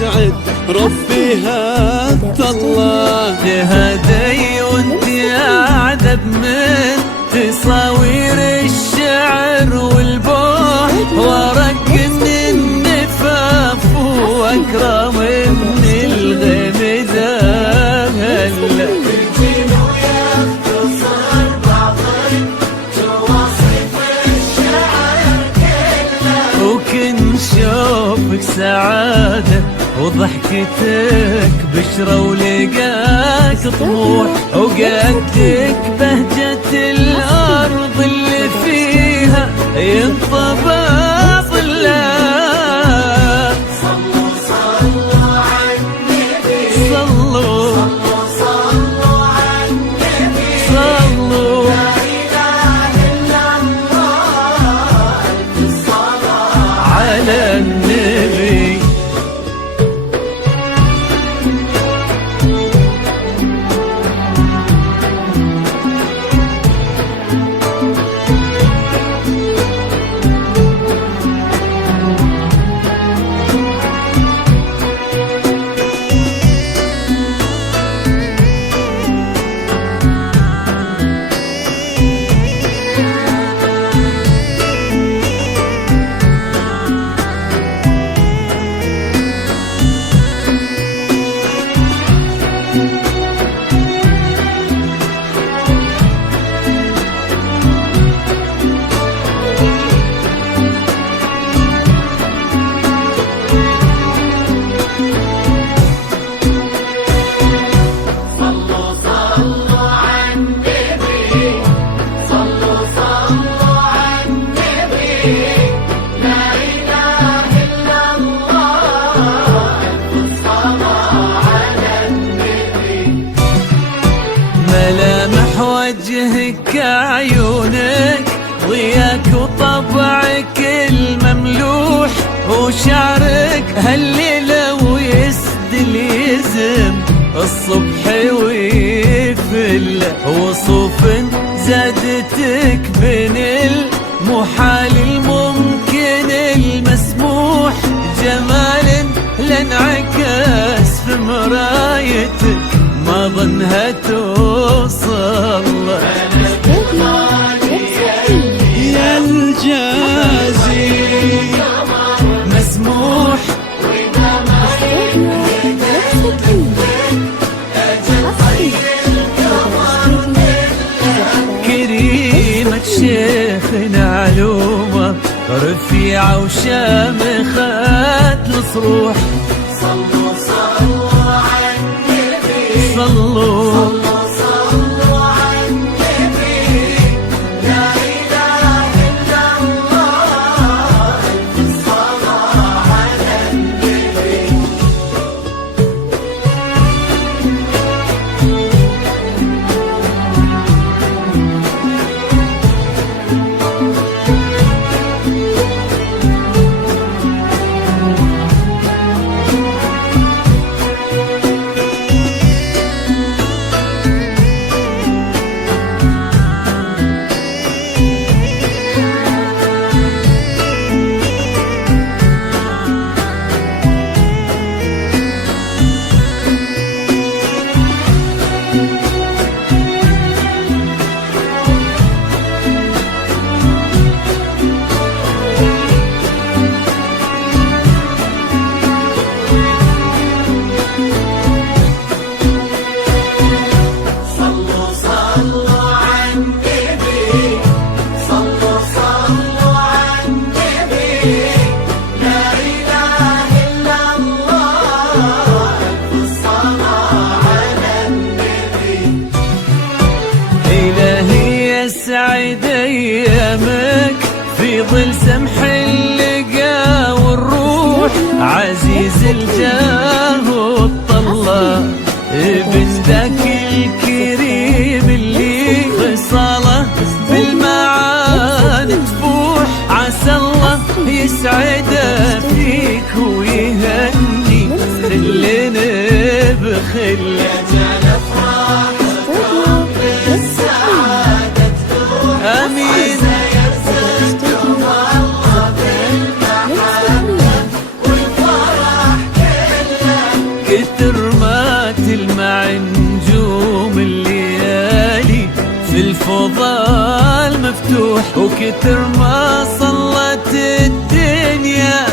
يسعد ربي هد الله. تهدي وانت اعذب من تصاوير الشعر والبوح، ورق من النفاف واكرم من الغمدان. وكن شوفك سعادة وضحكتك بشرة ولقاك طموح، وقدك بهجة الأرض اللي فيها ينطبع ظلال. صلوا صلوا على النبي، صلوا صلوا صلوا على النبي، صلوا لا إله إلا الله، ألف الصلاة على النبي. ملامح وجهك عيونك ضياك وطبعك المملوح، وشعرك هالليلة ويسدل يزم الصبح ويفل، وصوف زادتك بين المحال الممكن المسموح، جمال لانعكس في مرايتك ما ظنها توصل. يا الجازي مسموح كريمة شيخنا علومة رفيعة وشامخة الصروح. صلوا صلوا على النبي، صلوا صلوا صلوا على النبي، لا إله إلا الله، ألف الصلاة على النبي. يسعد ايامك في ظل سمح اللقا والروح، عزيز الجاه والطلة ابن ذاك الكريم اللي خصاله بالمعاني تفوح، عسى الله يسعده فيك ويهني خلنا بخل. آمين. الله بالمحبة والفرح كله وكتر ما صلت الدنيا